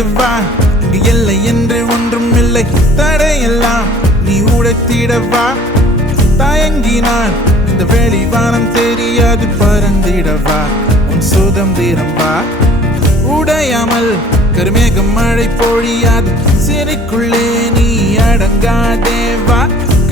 எழுந்து வா, இங்கு எல்லை என்று ஒன்றும் இல்லை. தடையெல்லாம் நீ உடைத்திடவா. தயங்கினான் இந்த வெளிவானம் தெரியாது. பறந்திடவா உன் சுதந்திரம் வா. உடையாமல் கருமேகம் மழை பொழியாது. சிறைக்குள்ளே நீ அடங்காதேவா.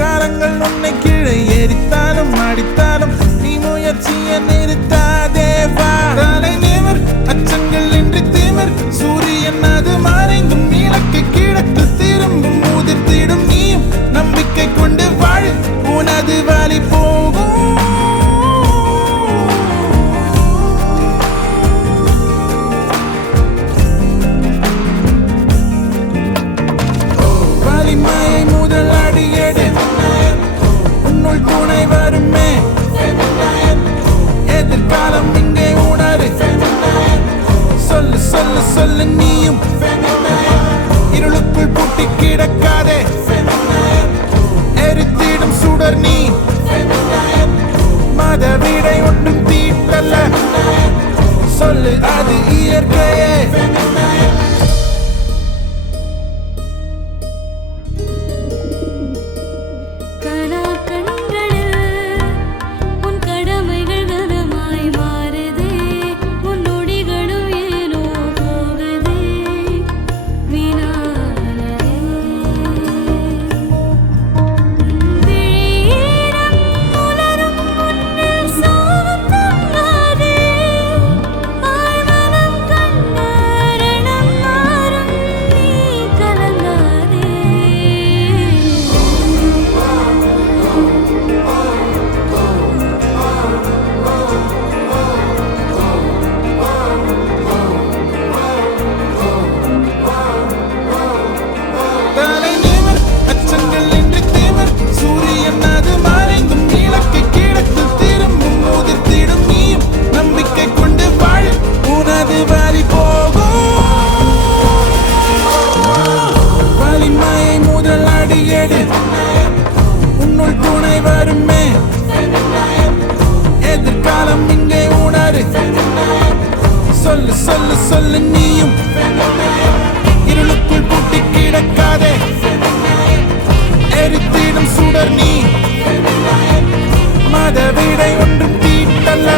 காலங்கள் உன்னை கீழே எரித்தாலும் அடித்தாலும் நீ முயற்சியை நிறுத்தாதேவா. தலை நிமிர், அச்சங்கள் இன்றி திமிர். சூரியன் அது மறைந்தும் இலக்கை கிழக்கு திரும்பும். உதிர்த்திடும் நீயும் நம்பிக்கை கொண்டு வாழ, உனது வழி போகும். வலிமையை முதல் அடியெடு, உன்னுள் துணை வருமே. எதிர்காலம் இங்கே உணரு. சொல்லு சொல்லு சொல்லு நீயும். இருளுக்குள் பூட்டி கிடக்காதே. எரித்திடும் சுடர் நீ. மத விடை ஒன்றும் தீட்டல்ல. சொல்லு அது இயற்கையே. உன்னுள் துணை வருமே. எதிர்காலம் இங்கே உணரு. சொல்லு சொல்லு சொல்லு நீயும். இருளுக்குள் பூட்டி கிடக்காதே. எரித்திடும் சுடர் நீ. மத விடை ஒன்றும் தீட்டல்ல.